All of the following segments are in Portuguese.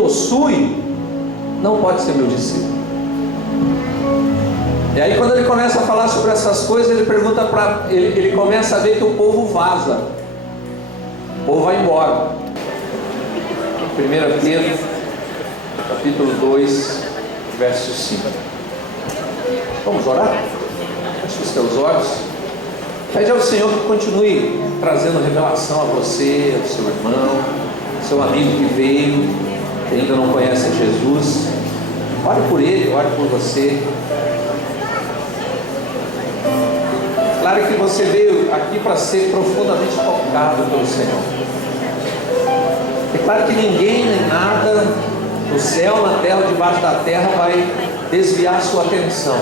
possui, não pode ser meu discípulo. E aí quando ele começa a falar sobre essas coisas, ele pergunta para ele começa a ver que o povo vaza, o povo vai embora. 1 Pedro capítulo 2, verso 5. Vamos orar? Feche os teus olhos. Pede ao Senhor que continue trazendo revelação a você, ao seu irmão, ao seu amigo que veio, que ainda não conhece Jesus. Ore por ele, ore por você. Claro que você veio aqui para ser profundamente tocado pelo Senhor. É claro que ninguém, nem nada, no céu, na terra ou debaixo da terra, vai desviar a sua atenção.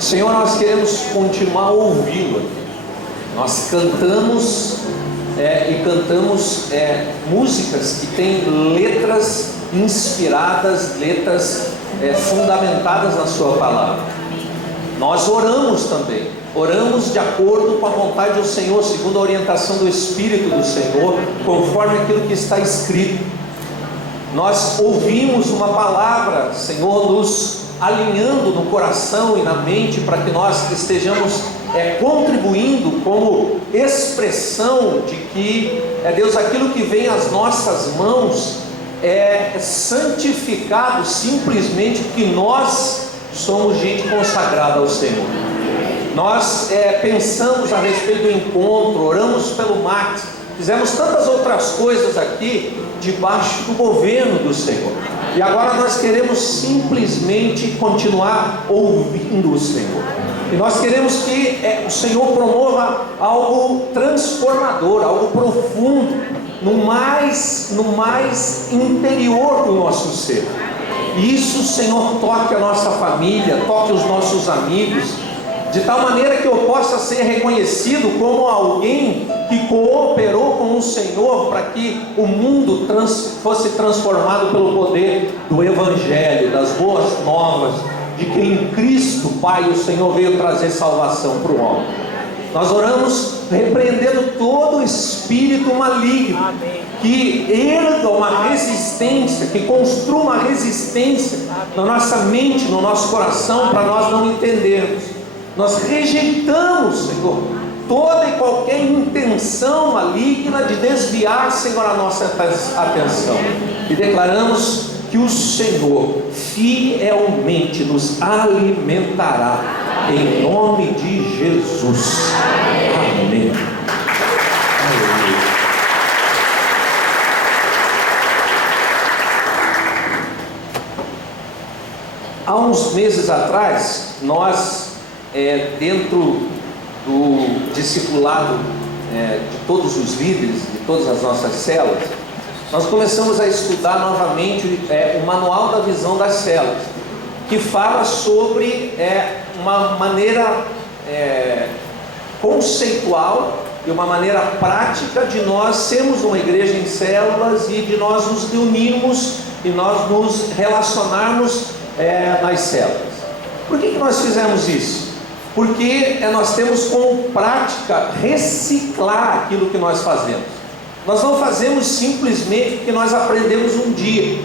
Senhor, nós queremos continuar ouvindo. Nós cantamos e cantamos músicas que têm letras inspiradas, letras fundamentadas na sua palavra. Nós oramos também, oramos de acordo com a vontade do Senhor, segundo a orientação do Espírito do Senhor, conforme aquilo que está escrito. Nós ouvimos uma palavra, Senhor, nos alinhando no coração e na mente para que nós estejamos contribuindo como expressão de que, Deus, aquilo que vem às nossas mãos é santificado simplesmente porque nós somos gente consagrada ao Senhor. Nós pensamos a respeito do encontro, oramos pelo Max, fizemos tantas outras coisas aqui debaixo do governo do Senhor. E agora nós queremos simplesmente continuar ouvindo o Senhor. E nós queremos que o Senhor promova algo transformador, algo profundo, no mais interior do nosso ser. E isso, Senhor, toque a nossa família, toque os nossos amigos, de tal maneira que eu possa ser reconhecido como alguém que cooperou com o Senhor para que o mundo fosse transformado pelo poder do Evangelho, das boas novas, de que em Cristo, Pai, o Senhor veio trazer salvação para o homem. Nós oramos repreendendo todo espírito maligno, que erga uma resistência, que construa uma resistência na nossa mente, no nosso coração, para nós não entendermos. Nós rejeitamos, Senhor, toda e qualquer intenção maligna de desviar, Senhor, a nossa atenção. E declaramos que o Senhor fielmente nos alimentará, em nome de Jesus. Amém. Há uns meses atrás, nós, dentro do discipulado de todos os líderes, de todas as nossas células, nós começamos a estudar novamente o Manual da Visão das Células, que fala sobre uma maneira conceitual e uma maneira prática de nós sermos uma igreja em células e de nós nos reunirmos e nós nos relacionarmos nas células. Por que nós fizemos isso? Porque nós temos como prática reciclar aquilo que nós fazemos. Nós não fazemos simplesmente porque nós aprendemos um dia.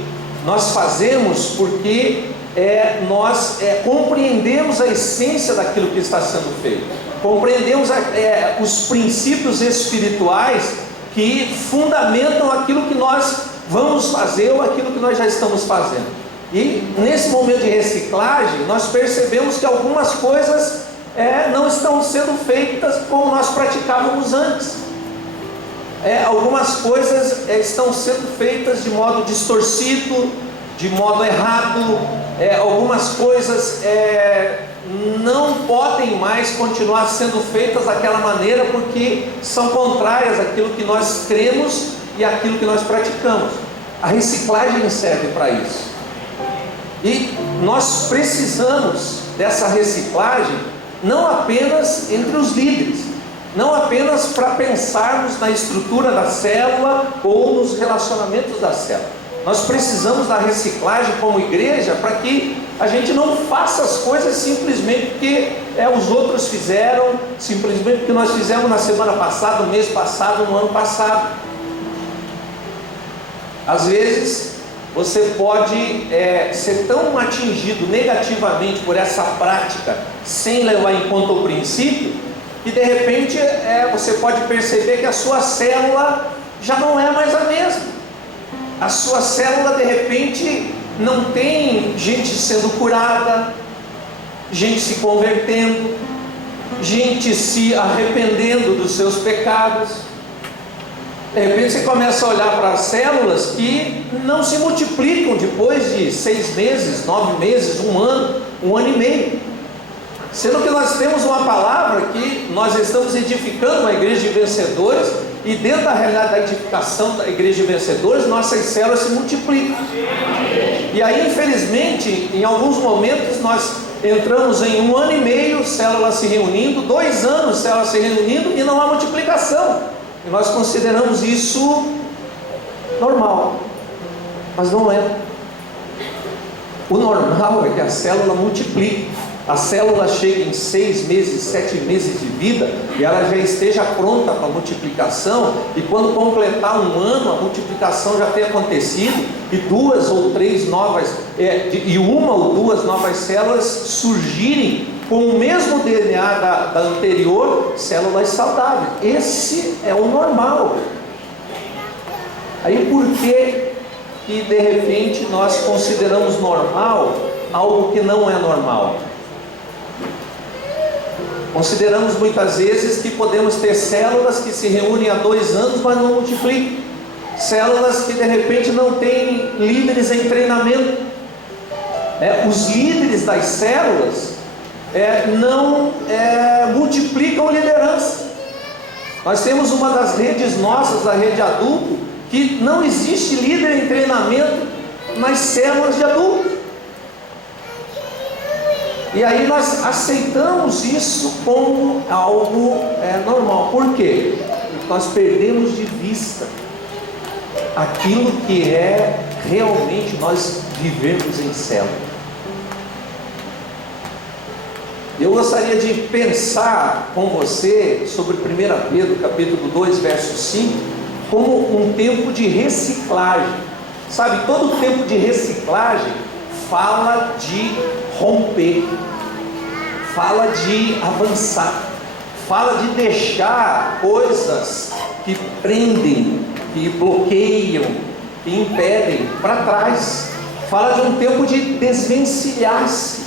Nós fazemos porque nós compreendemos a essência daquilo que está sendo feito. Compreendemos os princípios espirituais que fundamentam aquilo que nós vamos fazer ou aquilo que nós já estamos fazendo. E nesse momento de reciclagem, nós percebemos que algumas coisas não estão sendo feitas como nós praticávamos antes. Algumas coisas estão sendo feitas de modo distorcido, de modo errado. Algumas coisas não podem mais continuar sendo feitas daquela maneira porque são contrárias àquilo que nós cremos e àquilo que nós praticamos. A reciclagem serve para isso. E nós precisamos dessa reciclagem não apenas entre os líderes, não apenas para pensarmos na estrutura da célula ou nos relacionamentos da célula. Nós precisamos da reciclagem como igreja para que a gente não faça as coisas simplesmente porque os outros fizeram, simplesmente porque nós fizemos na semana passada, no mês passado, no ano passado. Às vezes você pode ser tão atingido negativamente por essa prática, sem levar em conta o princípio, que de repente você pode perceber que a sua célula já não é mais a mesma. A sua célula de repente não tem gente sendo curada, gente se convertendo, gente se arrependendo dos seus pecados. De repente você começa a olhar para as células que não se multiplicam depois de 6 meses, 9 meses, 1 ano, 1 ano e meio. Sendo que nós temos uma palavra que nós estamos edificando uma igreja de vencedores, e dentro da realidade da edificação da igreja de vencedores, nossas células se multiplicam. E aí, infelizmente, em alguns momentos nós entramos em 1 ano e meio, células se reunindo, 2 anos, células se reunindo, e não há multiplicação. E nós consideramos isso normal, mas não é. O normal é que a célula multiplique. A célula chega em 6 meses, 7 meses de vida, e ela já esteja pronta para a multiplicação, e quando completar 1 ano, a multiplicação já tenha acontecido, e 2 ou 3 novas, e 1 ou 2 novas células surgirem com o mesmo DNA da anterior, células saudáveis. Esse é o normal. Aí por que de repente nós consideramos normal algo que não é normal? Consideramos muitas vezes que podemos ter células que se reúnem há 2 anos, mas não multiplicam. Células que de repente não têm líderes em treinamento. Os líderes das células não multiplicam liderança. Nós temos uma das redes nossas, a rede adulto, que não existe líder em treinamento nas células de adultos. E aí nós aceitamos isso como algo normal. Por quê? Porque nós perdemos de vista aquilo que é realmente nós vivermos em célula. Eu gostaria de pensar com você sobre 1 Pedro capítulo 2, verso 5, como um tempo de reciclagem. Sabe, todo tempo de reciclagem fala de romper, fala de avançar, fala de deixar coisas que prendem, que bloqueiam, que impedem para trás. Fala de um tempo de desvencilhar-se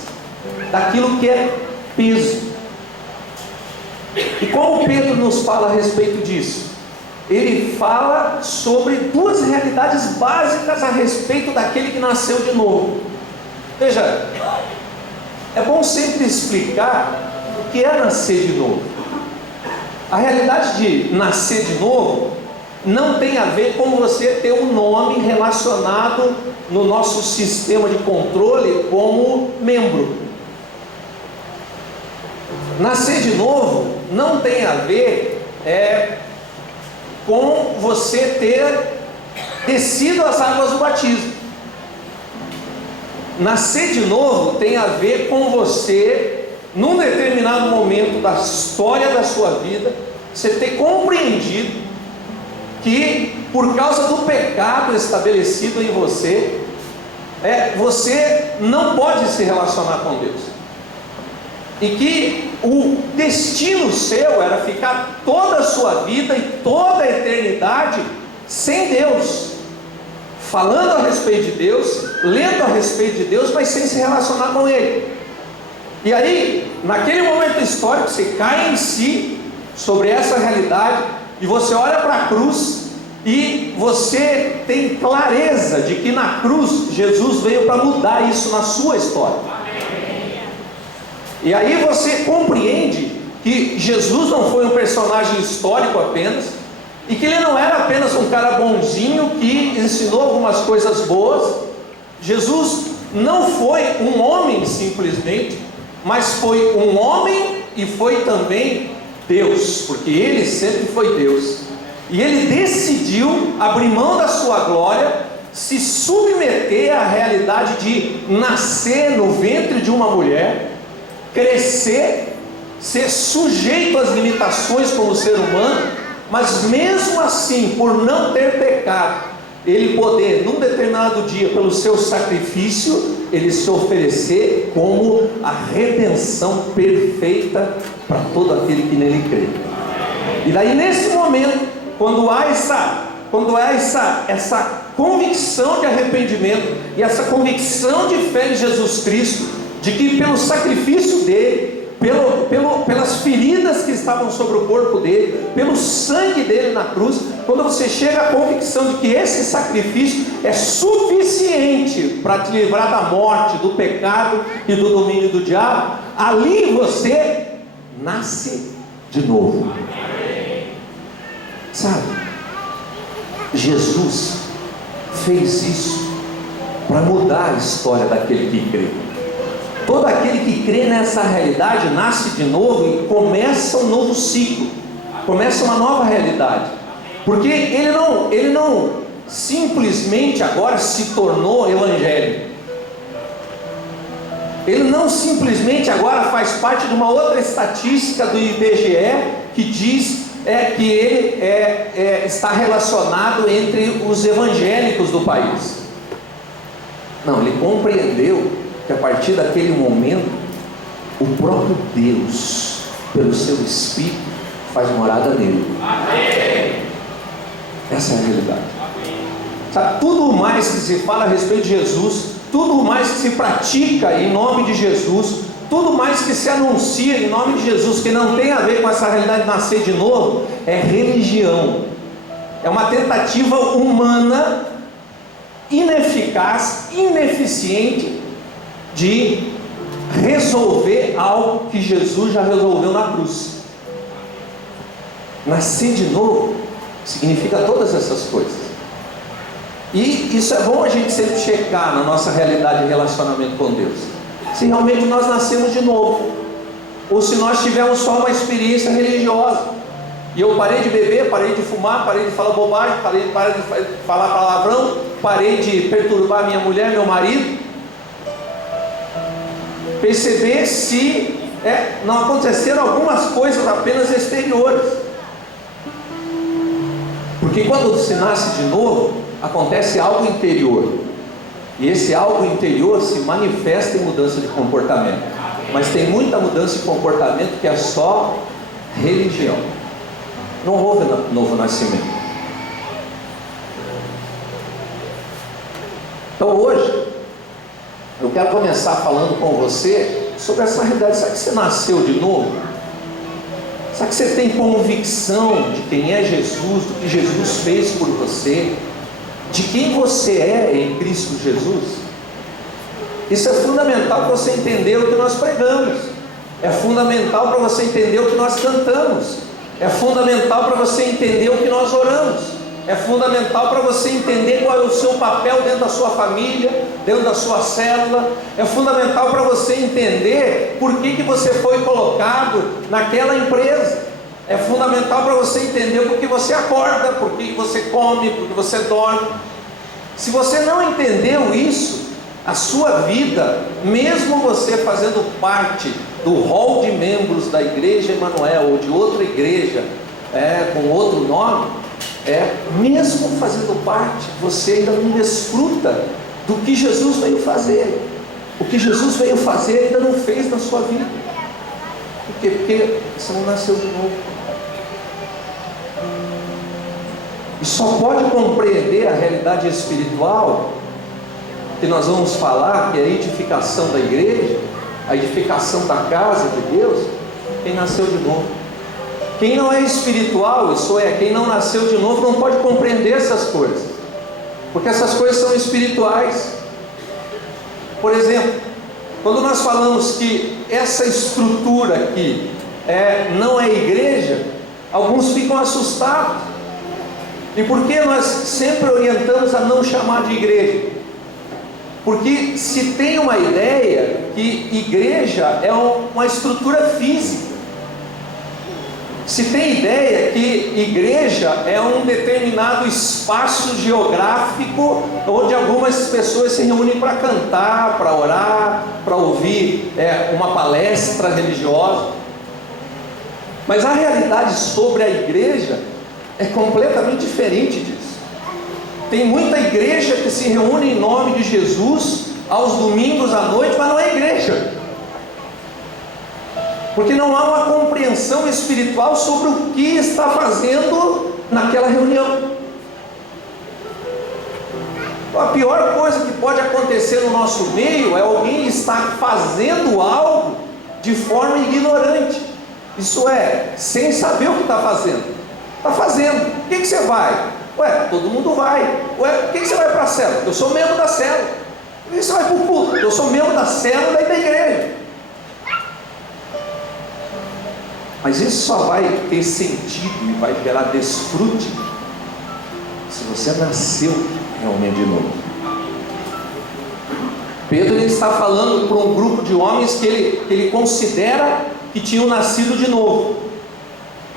daquilo que é peso. E como Pedro nos fala a respeito disso? Ele fala sobre 2 realidades básicas a respeito daquele que nasceu de novo. Veja, é bom sempre explicar o que é nascer de novo. A realidade de nascer de novo não tem a ver com você ter um nome relacionado no nosso sistema de controle como membro. Nascer de novo não tem a ver com você ter descido as águas do batismo. Nascer de novo tem a ver com você, num determinado momento da história da sua vida, você ter compreendido que por causa do pecado estabelecido em você, você não pode se relacionar com Deus. E que o destino seu era ficar toda a sua vida e toda a eternidade sem Deus, falando a respeito de Deus, lendo a respeito de Deus, mas sem se relacionar com Ele. E aí, naquele momento histórico, você cai em si sobre essa realidade, e você olha para a cruz, e você tem clareza de que na cruz Jesus veio para mudar isso na sua história. E aí você compreende que Jesus não foi um personagem histórico apenas, e que ele não era apenas um cara bonzinho que ensinou algumas coisas boas. Jesus não foi um homem simplesmente, mas foi um homem e foi também Deus, porque Ele sempre foi Deus, e Ele decidiu abrir mão da sua glória, se submeter à realidade de nascer no ventre de uma mulher, crescer, ser sujeito às limitações como ser humano, mas mesmo assim, por não ter pecado, Ele poder, num determinado dia, pelo seu sacrifício, Ele se oferecer como a redenção perfeita para todo aquele que nele crê. E daí, nesse momento, quando há essa convicção de arrependimento e essa convicção de fé em Jesus Cristo, de que pelo sacrifício dele, pelas feridas que estavam sobre o corpo dele, pelo sangue dele na cruz, quando você chega à convicção de que esse sacrifício é suficiente para te livrar da morte, do pecado e do domínio do diabo, ali você nasce de novo. Sabe, Jesus fez isso para mudar a história daquele que crê. Todo aquele que crê nessa realidade nasce de novo e começa um novo ciclo, começa uma nova realidade, porque ele não simplesmente agora se tornou evangélico, ele não simplesmente agora faz parte de uma outra estatística do IBGE que diz que ele está relacionado entre os evangélicos do país. Não, ele compreendeu que a partir daquele momento, o próprio Deus, pelo seu Espírito, faz morada nele. Amém. Essa é a realidade. Sabe, tudo mais que se fala a respeito de Jesus, tudo mais que se pratica em nome de Jesus, tudo mais que se anuncia em nome de Jesus, que não tem a ver com essa realidade de nascer de novo, é religião. É uma tentativa humana, ineficaz, ineficiente, de resolver algo que Jesus já resolveu na cruz. Nascer de novo significa todas essas coisas. E isso é bom a gente sempre checar na nossa realidade de relacionamento com Deus, se realmente nós nascemos de novo, ou se nós tivemos só uma experiência religiosa, e eu parei de beber, parei de fumar, parei de falar bobagem, parei de falar palavrão, parei de perturbar minha mulher, meu marido. Perceber se não aconteceram algumas coisas apenas exteriores, porque quando se nasce de novo, acontece algo interior, e esse algo interior se manifesta em mudança de comportamento. Mas tem muita mudança de comportamento que é só religião, não houve novo nascimento. Então hoje eu quero começar falando com você sobre essa realidade. Sabe que você nasceu de novo? Sabe que você tem convicção de quem é Jesus, do que Jesus fez por você, de quem você é em Cristo Jesus? Isso é fundamental para você entender o que nós pregamos, é fundamental para você entender o que nós cantamos, é fundamental para você entender o que nós oramos, é fundamental para você entender qual é o seu papel dentro da sua família, dentro da sua célula, é fundamental para você entender por que você foi colocado naquela empresa, é fundamental para você entender por que você acorda, por que você come, por que você dorme. Se você não entendeu isso, a sua vida, mesmo você fazendo parte do hall de membros da igreja Emanuel, ou de outra igreja com outro nome, mesmo fazendo parte, você ainda não desfruta do que Jesus veio fazer. O que Jesus veio fazer ainda não fez na sua vida. Por quê? Porque você não nasceu de novo. E só pode compreender a realidade espiritual que nós vamos falar, que é a edificação da igreja, a edificação da casa de Deus, quem nasceu de novo. Quem não é espiritual, isso é, quem não nasceu de novo, não pode compreender essas coisas, porque essas coisas são espirituais. Por exemplo, quando nós falamos que essa estrutura aqui não é igreja, alguns ficam assustados. E por que nós sempre orientamos a não chamar de igreja? Porque se tem uma ideia que igreja é uma estrutura física. Se tem ideia que igreja é um determinado espaço geográfico onde algumas pessoas se reúnem para cantar, para orar, para ouvir uma palestra religiosa. Mas a realidade sobre a igreja é completamente diferente disso. Tem muita igreja que se reúne em nome de Jesus aos domingos à noite, mas não é igreja, porque não há uma compreensão espiritual sobre o que está fazendo naquela reunião. A pior coisa que pode acontecer no nosso meio é alguém estar fazendo algo de forma ignorante, isso é, sem saber o que está fazendo. Está fazendo, por que você vai? Ué, todo mundo vai. Ué, por que você vai para a célula? Eu sou membro da célula. Por que você vai para o culto? Eu sou membro da célula e da igreja. Mas isso só vai ter sentido e vai gerar desfrute se você nasceu realmente de novo. Pedro está falando para um grupo de homens que ele considera que tinham nascido de novo.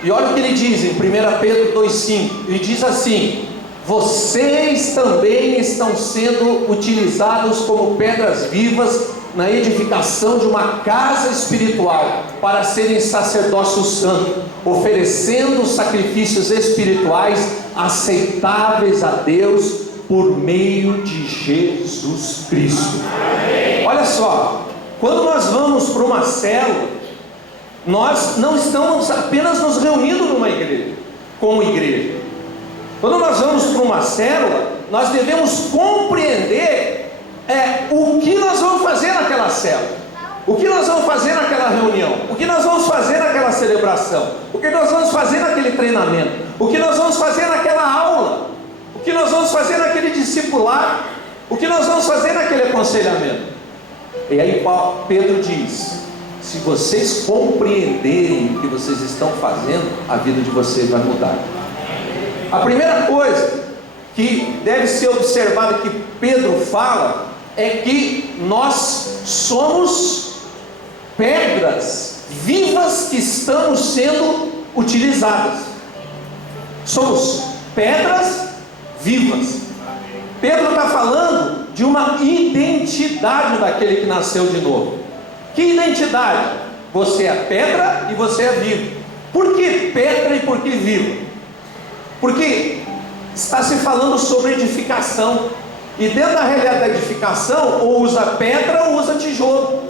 E olha o que ele diz em 1 Pedro 2,5. Ele diz assim: vocês também estão sendo utilizados como pedras vivas na edificação de uma casa espiritual, para serem sacerdócio santo, oferecendo sacrifícios espirituais aceitáveis a Deus por meio de Jesus Cristo. Olha só, quando nós vamos para uma célula, nós não estamos apenas nos reunindo numa igreja, como igreja. Quando nós vamos para uma célula, nós devemos compreender o que nós vamos fazer naquela célula, o que nós vamos fazer naquela reunião, o que nós vamos fazer naquela celebração, o que nós vamos fazer naquele treinamento, o que nós vamos fazer naquela aula, o que nós vamos fazer naquele discipular, o que nós vamos fazer naquele aconselhamento. E aí Pedro diz: se vocês compreenderem o que vocês estão fazendo, a vida de vocês vai mudar. A primeira coisa que deve ser observada que Pedro fala é que nós somos pedras vivas que estamos sendo utilizadas. Somos pedras vivas. Pedro está falando de uma identidade daquele que nasceu de novo. Que identidade? Você é pedra e você é vivo. Por que pedra e por que vivo? Porque está se falando sobre edificação, e dentro da realidade da edificação, ou usa pedra ou usa tijolo.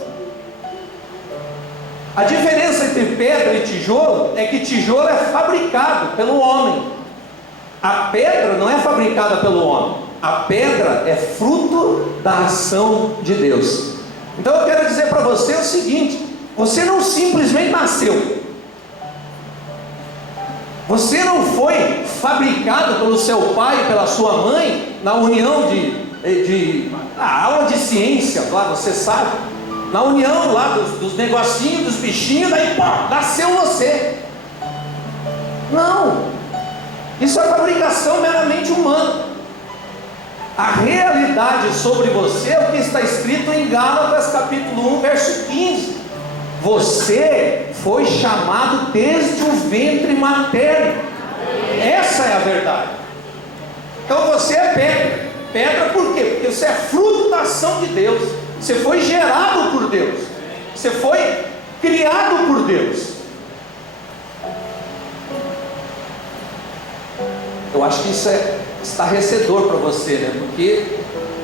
A diferença entre pedra e tijolo é que tijolo é fabricado pelo homem, a pedra não é fabricada pelo homem, a pedra é fruto da ação de Deus. Então eu quero dizer para você o seguinte: você não simplesmente nasceu, você não foi fabricado pelo seu pai e pela sua mãe na união na aula de ciência, lá você sabe, na união lá dos negocinhos, dos bichinhos, daí pô, nasceu você. Não, isso é fabricação meramente humana. A realidade sobre você é o que está escrito em Gálatas capítulo 1, verso 15. Você foi chamado desde o ventre materno. Essa é a verdade. Então você é pedra. Pedra por quê? Porque você é fruto da ação de Deus. Você foi gerado por Deus. Você foi criado por Deus. Eu acho que isso é estarrecedor para você, né? Porque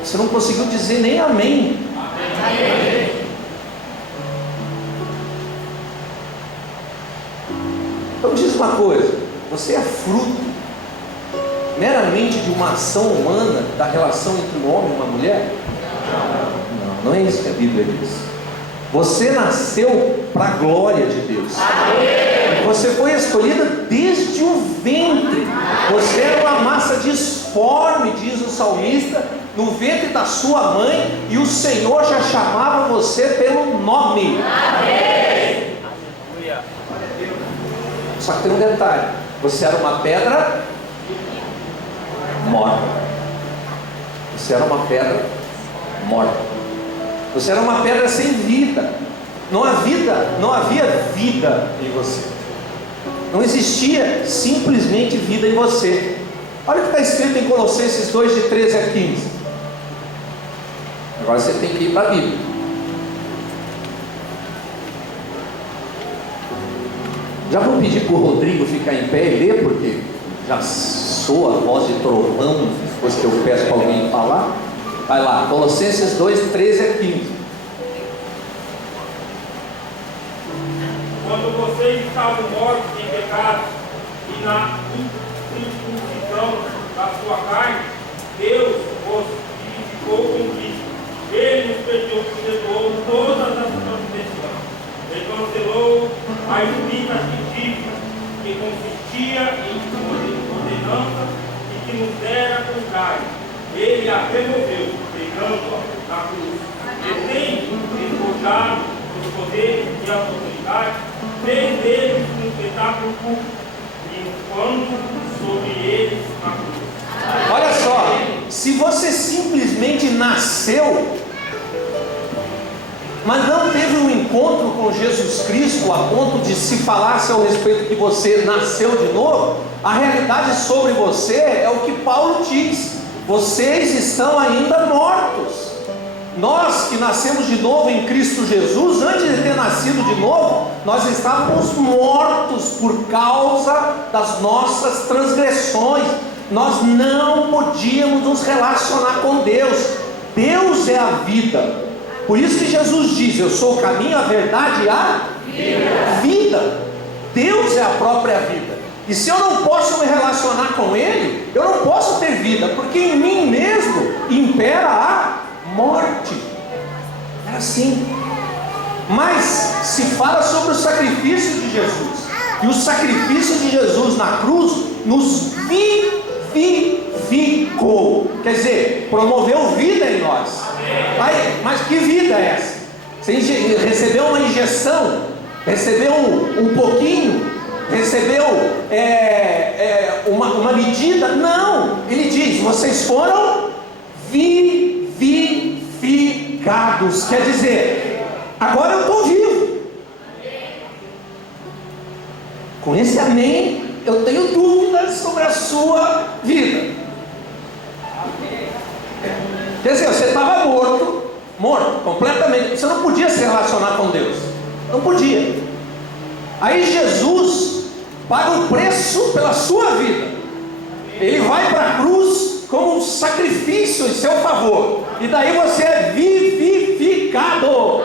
você não conseguiu dizer nem amém. Amém. Então diz uma coisa: você é fruto meramente de uma ação humana, da relação entre um homem e uma mulher? Não é isso que a Bíblia diz. Você nasceu para a glória de Deus. Você foi escolhida desde o ventre. Você era uma massa disforme, diz o salmista, no ventre da sua mãe, e o Senhor já chamava você pelo nome. Só que tem um detalhe: você era uma pedra morta. Você era uma pedra morta. Você era uma pedra sem vida. Não havia vida em você. Não existia simplesmente vida em você. Olha o que está escrito em Colossenses 2, de 13 a 15. Agora você tem que ir para a Bíblia. Já vou pedir para o Rodrigo ficar em pé e ler, porque já soa a voz de trovão depois que eu peço para alguém falar. Vai lá, Colossenses 2, 13 a 15. Quando vocês estavam mortos em pecado e na incircuncisão da sua carne, Deus os vivificou com Cristo. Ele nos perdoou todas as transgressões. Ele cancelou a escrita científica que consistia em ordenança e que nos era contrária. Ele a removeu, pregando-a na cruz. E tem despojado os poderes e as autoridades, fez deles um espetáculo público, triunfando sobre eles na cruz. Olha só, se você simplesmente nasceu, mas não teve um encontro com Jesus Cristo a ponto de se falar a seu respeito que você nasceu de novo, a realidade sobre você é o que Paulo diz: vocês estão ainda mortos. Nós que nascemos de novo em Cristo Jesus, antes de ter nascido de novo, nós estávamos mortos por causa das nossas transgressões. Nós não podíamos nos relacionar com Deus. Deus é a vida. Por isso que Jesus diz: eu sou o caminho, a verdade e a vida. Deus é a própria vida. E se eu não posso me relacionar com Ele, eu não posso ter vida, porque em mim mesmo impera a morte. Era assim. Mas se fala sobre o sacrifício de Jesus, e o sacrifício de Jesus na cruz nos vivificou, quer dizer, promoveu vida em nós. Mas que vida é essa? Você recebeu uma injeção, recebeu um pouquinho, recebeu uma medida? Não, ele diz: vocês foram vivificados, quer dizer, agora eu estou vivo. Com esse amém, eu tenho dúvidas sobre a sua vida. Quer dizer, você estava morto, completamente. Você não podia se relacionar com Deus, não podia. Aí Jesus paga o preço pela sua vida. Ele vai para a cruz como um sacrifício em seu favor, e daí você é vivificado.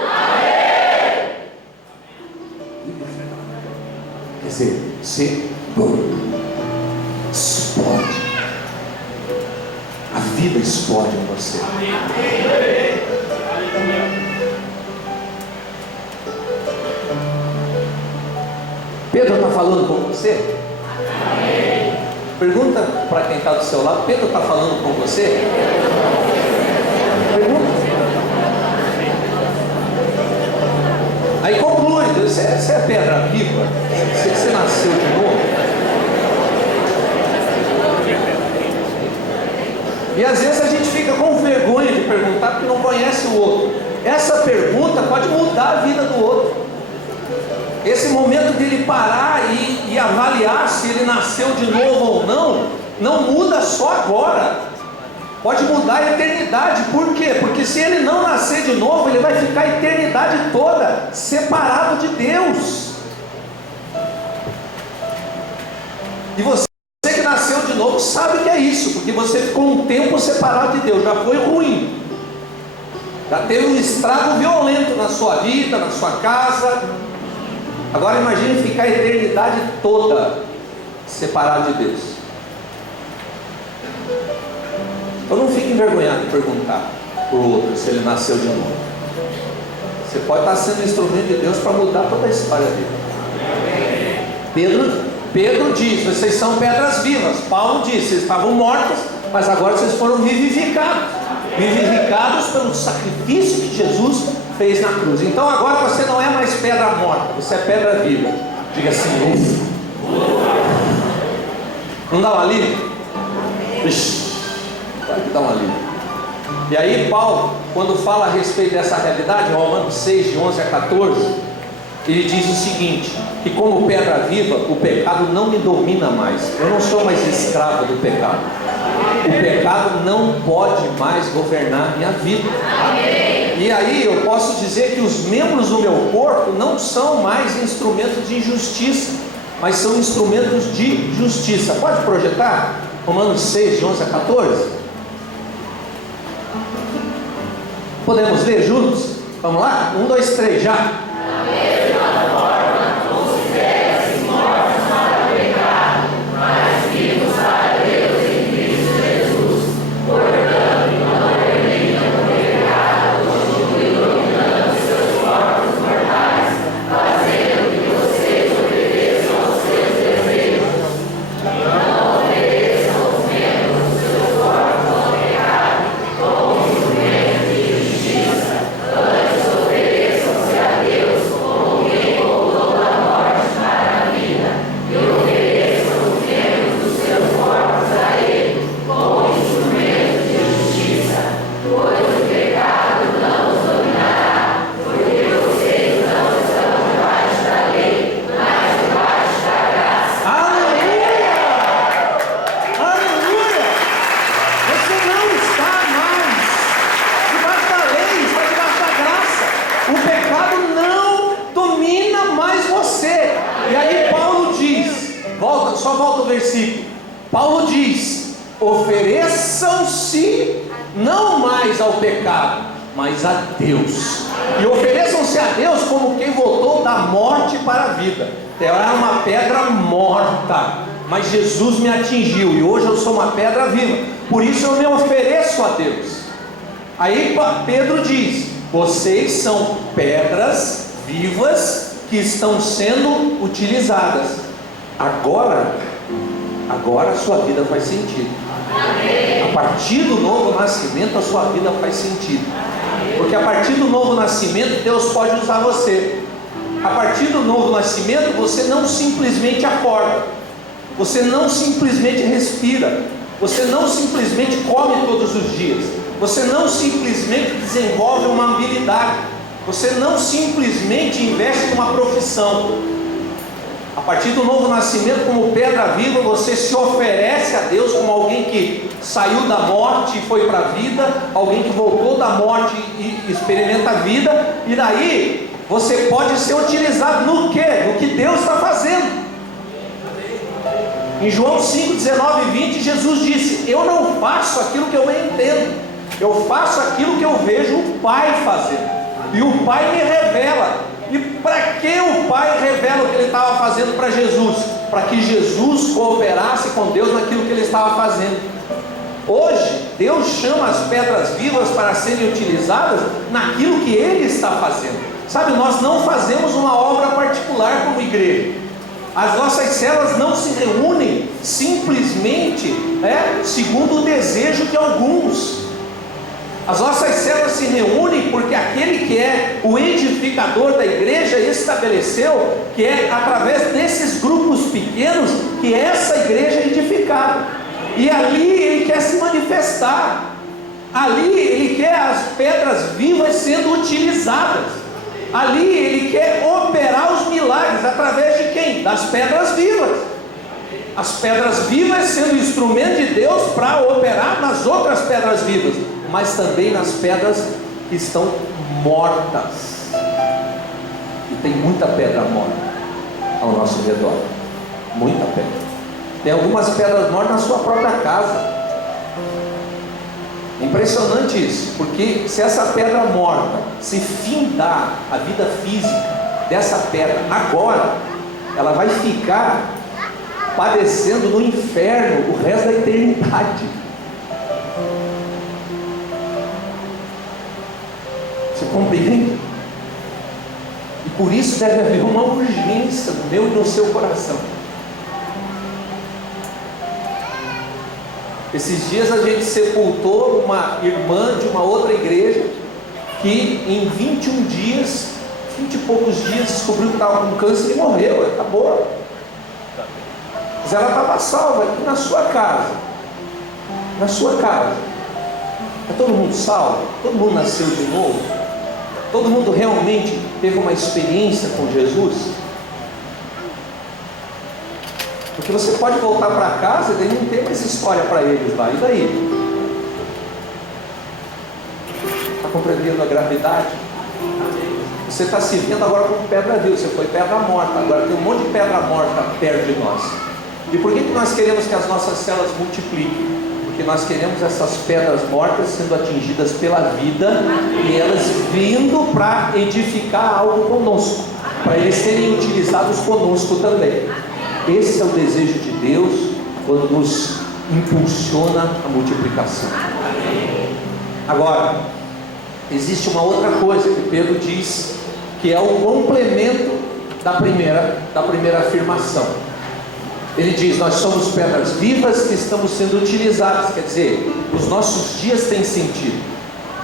Quer dizer, você explode. A vida explode em você. Pedro está falando com você? Pergunta para quem está do seu lado: Pedro está falando com você? Pergunta. Aí conclui: você é pedra viva? Você nasceu de novo? E às vezes a gente fica com vergonha de perguntar porque não conhece o outro. Essa pergunta pode mudar a vida do outro. Esse momento dele parar e avaliar se ele nasceu de novo ou não, não muda só agora, pode mudar a eternidade. Por quê? Porque se ele não nascer de novo, ele vai ficar a eternidade toda separado de Deus. E você que nasceu de novo sabe que é isso, porque você ficou um tempo separado de Deus, já foi ruim, já teve um estrago violento na sua vida, na sua casa. Agora imagine ficar a eternidade toda separado de Deus. Então não fique envergonhado de perguntar para o outro se ele nasceu de novo. Você pode estar sendo instrumento de Deus para mudar toda a história dele. Pedro diz: vocês são pedras vivas. Paulo diz: vocês estavam mortos, mas agora vocês foram vivificados. Vivificados pelo sacrifício que Jesus fez na cruz. Então agora você não é mais pedra morta, você é pedra viva. Diga assim: ufa. Não dá um alívio? Vai que dá um alívio. E aí Paulo, quando fala a respeito dessa realidade, Romanos 6, de 11 a 14, Ele diz o seguinte: que como pedra viva, o pecado não me domina mais. Eu não sou mais escravo do pecado. O pecado não pode mais governar minha vida. E aí eu posso dizer que os membros do meu corpo não são mais instrumentos de injustiça, mas são instrumentos de justiça. Pode projetar? Romanos 6, de 11 a 14. Podemos ler juntos? Vamos lá? 1, 2, 3, já. Paulo diz: ofereçam-se não mais ao pecado, mas a Deus. E ofereçam-se a Deus como quem voltou da morte para a vida. Eu era uma pedra morta, mas Jesus me atingiu e hoje eu sou uma pedra viva. Por isso eu me ofereço a Deus. Aí Pedro diz: vocês são pedras vivas que estão sendo utilizadas. Agora a sua vida faz sentido. A partir do novo nascimento, a sua vida faz sentido. Porque a partir do novo nascimento, Deus pode usar você. A partir do novo nascimento, você não simplesmente acorda, você não simplesmente respira, você não simplesmente come todos os dias, você não simplesmente desenvolve uma habilidade, você não simplesmente investe em uma profissão. A partir do novo nascimento, como pedra viva, você se oferece a Deus como alguém que saiu da morte e foi para a vida, alguém que voltou da morte e experimenta a vida, e daí você pode ser utilizado no quê? No que Deus está fazendo. Em João 5, 19 e 20, Jesus disse: eu não faço aquilo que eu entendo, eu faço aquilo que eu vejo o Pai fazendo, e o Pai me revela. E para que o Pai revela o que ele estava fazendo para Jesus? Para que Jesus cooperasse com Deus naquilo que ele estava fazendo. Hoje, Deus chama as pedras vivas para serem utilizadas naquilo que Ele está fazendo. Sabe, nós não fazemos uma obra particular como igreja. As nossas células não se reúnem simplesmente segundo o desejo de alguns. As nossas células se reúnem porque aquele que é o edificador da igreja estabeleceu que é através desses grupos pequenos que essa igreja é edificada. E ali ele quer se manifestar, ali ele quer as pedras vivas sendo utilizadas, ali ele quer operar os milagres através de quem? Das pedras vivas. As pedras vivas sendo instrumento de Deus para operar nas outras pedras vivas, mas também nas pedras que estão mortas. E tem muita pedra morta ao nosso redor, muita pedra. Tem algumas pedras mortas na sua própria casa. Impressionante isso, porque se essa pedra morta se findar a vida física dessa pedra agora, ela vai ficar padecendo no inferno o resto da eternidade. Você compreende? E por isso deve haver uma urgência no meu e no seu coração. Esses dias a gente sepultou uma irmã de uma outra igreja que em 21 dias, 20 e poucos dias, descobriu que estava com câncer e morreu, acabou. Mas ela estava salva aqui na sua casa. Na sua casa. Está todo mundo salvo? Todo mundo nasceu de novo? Todo mundo realmente teve uma experiência com Jesus? Porque você pode voltar para casa e daí não tem mais história para eles lá, e daí? Está compreendendo a gravidade? Você está se vendo agora como pedra viva, você foi pedra morta, agora tem um monte de pedra morta perto de nós. E por que nós queremos que as nossas células multipliquem? Porque nós queremos essas pedras mortas sendo atingidas pela vida e elas vindo para edificar algo conosco, para eles serem utilizados conosco também. Esse é o desejo de Deus quando nos impulsiona a multiplicação. Agora, existe uma outra coisa que Pedro diz, que é o complemento da primeira afirmação. Ele diz: nós somos pedras vivas que estamos sendo utilizadas. Quer dizer, os nossos dias têm sentido.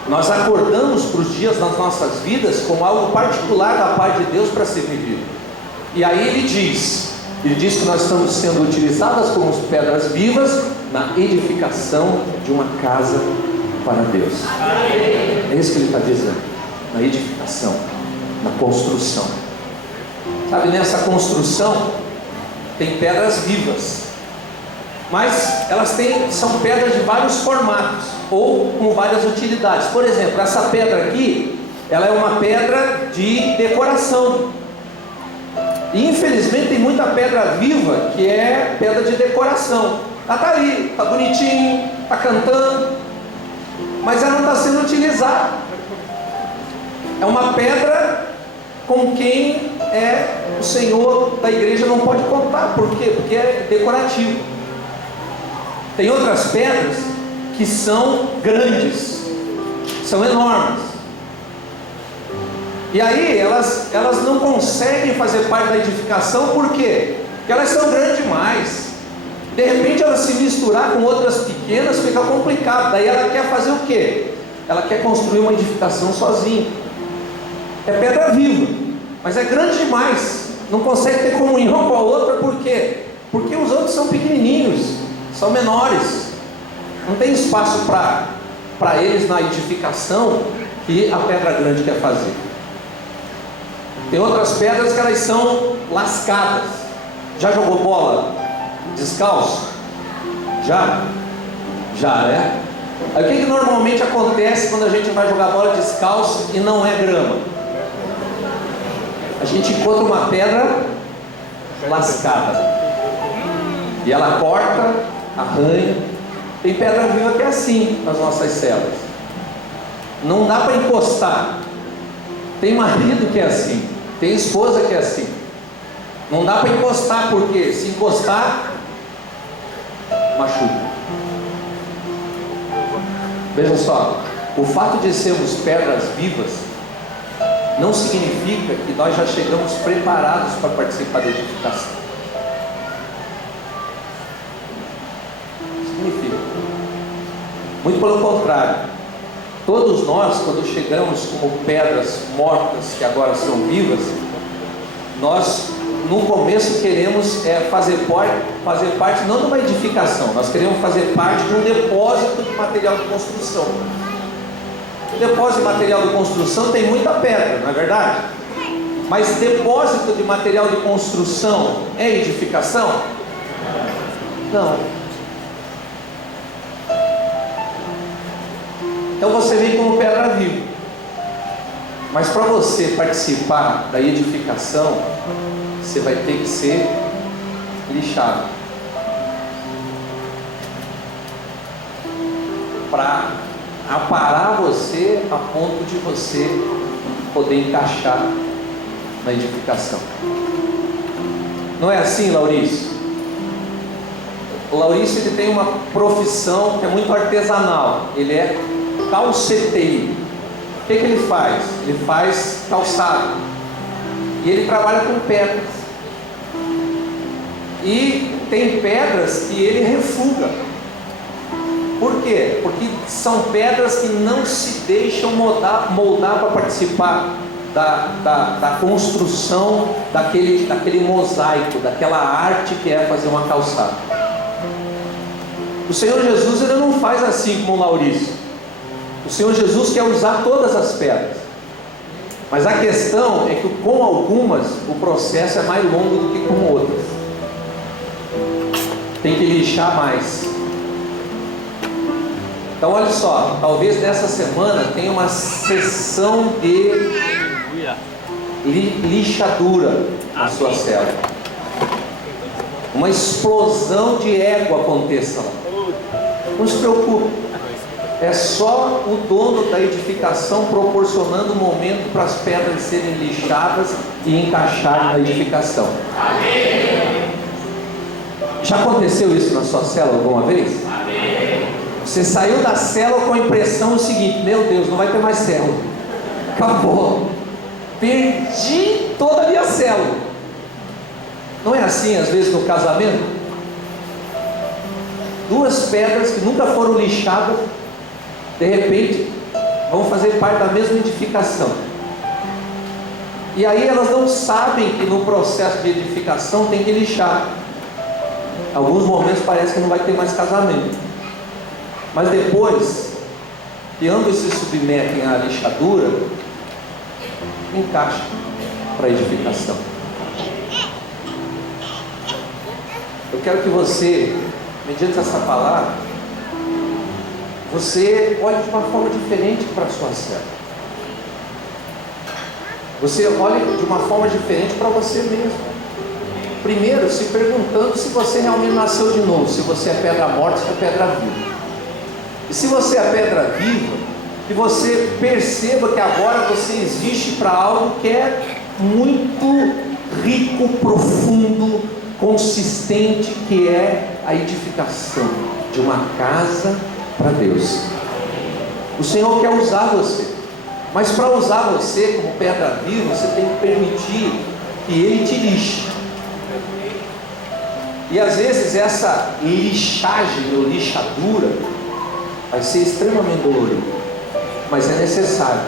Nós acordamos para os dias das nossas vidas como algo particular da parte de Deus para ser vivido. E aí ele diz que nós estamos sendo utilizadas como pedras vivas na edificação de uma casa para Deus. É isso que ele está dizendo, na edificação, na construção. Sabe, nessa construção tem pedras vivas, mas elas são pedras de vários formatos ou com várias utilidades. Por exemplo, essa pedra aqui, ela é uma pedra de decoração. E infelizmente tem muita pedra viva que é pedra de decoração. Ela está ali, está bonitinho, está cantando, mas ela não está sendo utilizada. É uma pedra com quem o Senhor da igreja não pode contar. Por quê? Porque é decorativo. Tem outras pedras que são grandes, são enormes. E aí elas não conseguem fazer parte da edificação. Por quê? Porque elas são grandes demais. De repente elas se misturar com outras pequenas fica complicado. Daí ela quer fazer o quê? Ela quer construir uma edificação sozinha. É pedra viva, mas é grande demais. Não consegue ter comunhão com a outra. Por quê? Porque os outros são pequenininhos, são menores. Não tem espaço para eles na edificação que a pedra grande quer fazer. Tem outras pedras que elas são lascadas. Já jogou bola descalço? Já, né? Aí o que normalmente acontece quando a gente vai jogar bola descalço e não é grama? A gente encontra uma pedra lascada e ela corta, arranha. Tem pedra viva que é assim nas nossas células, não dá para encostar. Tem marido que é assim, tem esposa que é assim, não dá para encostar, porque se encostar machuca. Veja só, o fato de sermos pedras vivas não significa que nós já chegamos preparados para participar da edificação. Significa. Muito pelo contrário. Todos nós, quando chegamos como pedras mortas que agora são vivas, nós no começo queremos fazer parte não de uma edificação, nós queremos fazer parte de um depósito de material de construção. O depósito de material de construção tem muita pedra, não é verdade? Mas depósito de material de construção é edificação? Não. Então você vem como pedra viva. Mas para você participar da edificação, você vai ter que ser lixado. Para aparar você a ponto de você poder encaixar na edificação. Não é assim, Laurício? O Laurício ele tem uma profissão que é muito artesanal. Ele é calceteiro. O que ele faz? Ele faz calçado. E ele trabalha com pedras. E tem pedras que ele refuga. Por quê? Porque são pedras que não se deixam moldar para participar da construção daquele mosaico, daquela arte que é fazer uma calçada. O Senhor Jesus ele não faz assim como o Laurício. O Senhor Jesus quer usar todas as pedras. Mas a questão é que com algumas o processo é mais longo do que com outras. Tem que lixar mais. Então olha só, talvez nessa semana tenha uma sessão de lixadura na sua célula. Uma explosão de ego aconteça lá. Não se preocupe. É só o dono da edificação proporcionando um momento para as pedras serem lixadas e encaixarem na edificação. Amém. Já aconteceu isso na sua célula alguma vez? Amém. Você saiu da célula com a impressão o seguinte: meu Deus, não vai ter mais célula. Acabou. Perdi toda a minha célula. Não é assim às vezes no casamento? Duas pedras que nunca foram lixadas, de repente vão fazer parte da mesma edificação. E aí elas não sabem que no processo de edificação tem que lixar. Alguns momentos parece que não vai ter mais casamento, mas depois que ambos se submetem à lixadura, encaixa para a edificação. Eu quero que você, mediante essa palavra, você olhe de uma forma diferente para a sua célula. Você olhe de uma forma diferente para você mesmo. Primeiro, se perguntando se você realmente nasceu de novo, se você é pedra morta, se é pedra viva. E se você é pedra viva, que você perceba que agora você existe para algo que é muito rico, profundo, consistente, que é a edificação de uma casa para Deus. O Senhor quer usar você, mas para usar você como pedra viva, você tem que permitir que Ele te lixe. E às vezes essa lixagem ou lixadura vai ser extremamente dolorida, mas é necessário.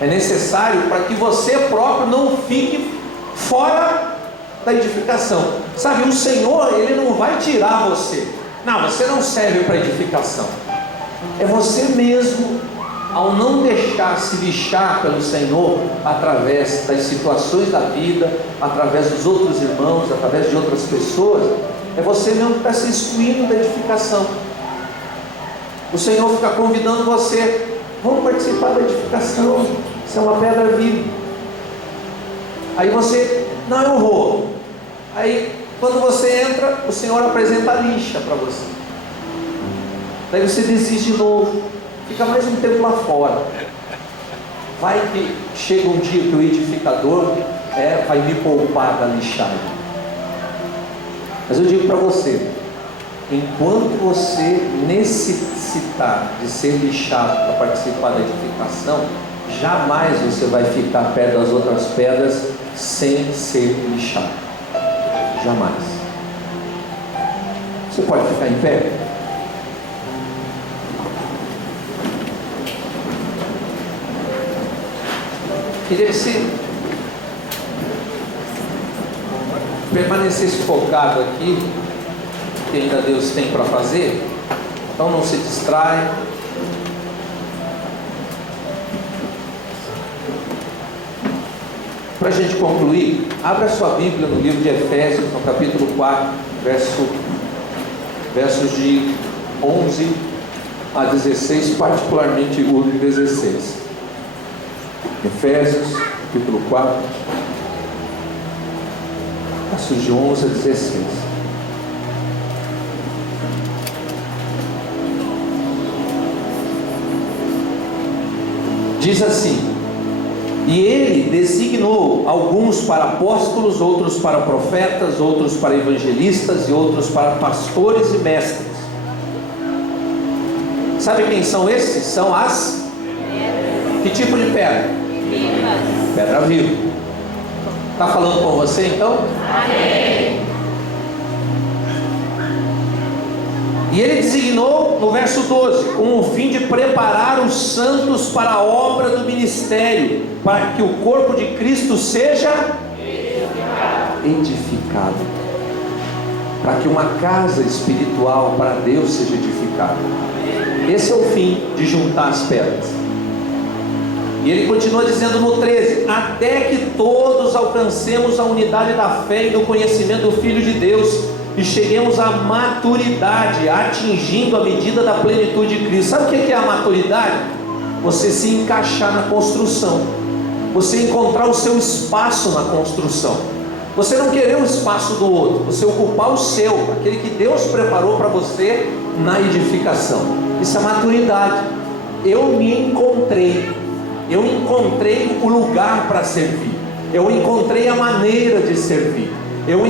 É necessário para que você próprio não fique fora da edificação. Sabe, o Senhor, Ele não vai tirar você. Não, você não serve para edificação. É você mesmo, ao não deixar se lixar pelo Senhor, através das situações da vida, através dos outros irmãos, através de outras pessoas, é você mesmo que está se excluindo da edificação. O Senhor fica convidando você: vamos participar da edificação, você é uma pedra viva. Aí você: não, eu vou. Aí quando você entra, o Senhor apresenta a lixa para você. Daí você desiste de novo, fica mais um tempo lá fora. Vai que chega um dia que o edificador vai me poupar da lixagem. Mas eu digo para você: enquanto você necessitar de ser lixado para participar da edificação, jamais você vai ficar perto das outras pedras sem ser lixado. Jamais. Você pode ficar em pé? Queria que você permanecesse focado aqui, que ainda Deus tem para fazer. Então não se distrai. Para a gente concluir, abra sua Bíblia no livro de Efésios, no capítulo 4, versos de 11 a 16, particularmente o 16. Efésios, capítulo 4, versos de 11 a 16. Diz assim: e Ele designou alguns para apóstolos, outros para profetas, outros para evangelistas e outros para pastores e mestres. Sabe quem são esses? São as... Que tipo de pedra? Pedra viva. Está falando com você então? Amém. E Ele designou, no verso 12, com o fim de preparar os santos para a obra do ministério, para que o corpo de Cristo seja edificado, para que uma casa espiritual para Deus seja edificada. Esse é o fim de juntar as pedras. E ele continua dizendo no 13: até que todos alcancemos a unidade da fé e do conhecimento do Filho de Deus, e cheguemos à maturidade, atingindo a medida da plenitude de Cristo. Sabe o que é a maturidade? Você se encaixar na construção, você encontrar o seu espaço na construção, você não querer o espaço do outro, você ocupar o seu, aquele que Deus preparou para você na edificação. Isso é maturidade. Eu encontrei o lugar para servir, eu encontrei a maneira de servir, eu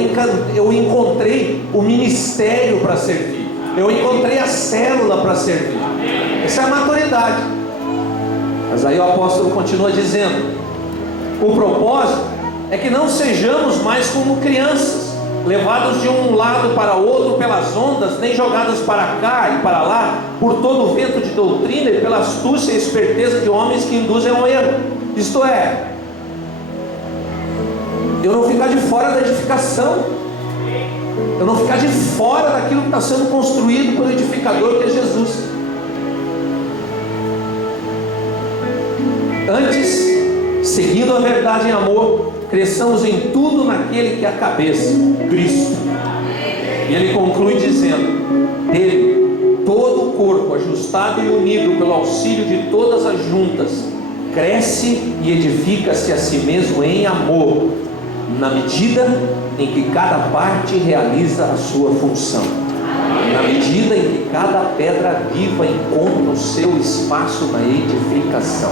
encontrei o ministério para servir, eu encontrei a célula para servir. Essa é a maturidade. Mas aí o apóstolo continua dizendo: o propósito é que não sejamos mais como crianças, levados de um lado para outro pelas ondas, nem jogadas para cá e para lá por todo o vento de doutrina e pela astúcia e esperteza de homens que induzem ao erro. Isto é, eu não ficar de fora da edificação, eu não ficar de fora daquilo que está sendo construído pelo edificador, que é Jesus. Antes, seguindo a verdade em amor, cresçamos em tudo naquele que é a cabeça, Cristo. E ele conclui dizendo: dele, todo o corpo, ajustado e unido pelo auxílio de todas as juntas, cresce e edifica-se a si mesmo em amor, na medida em que cada parte realiza a sua função, na medida em que cada pedra viva encontra o seu espaço na edificação.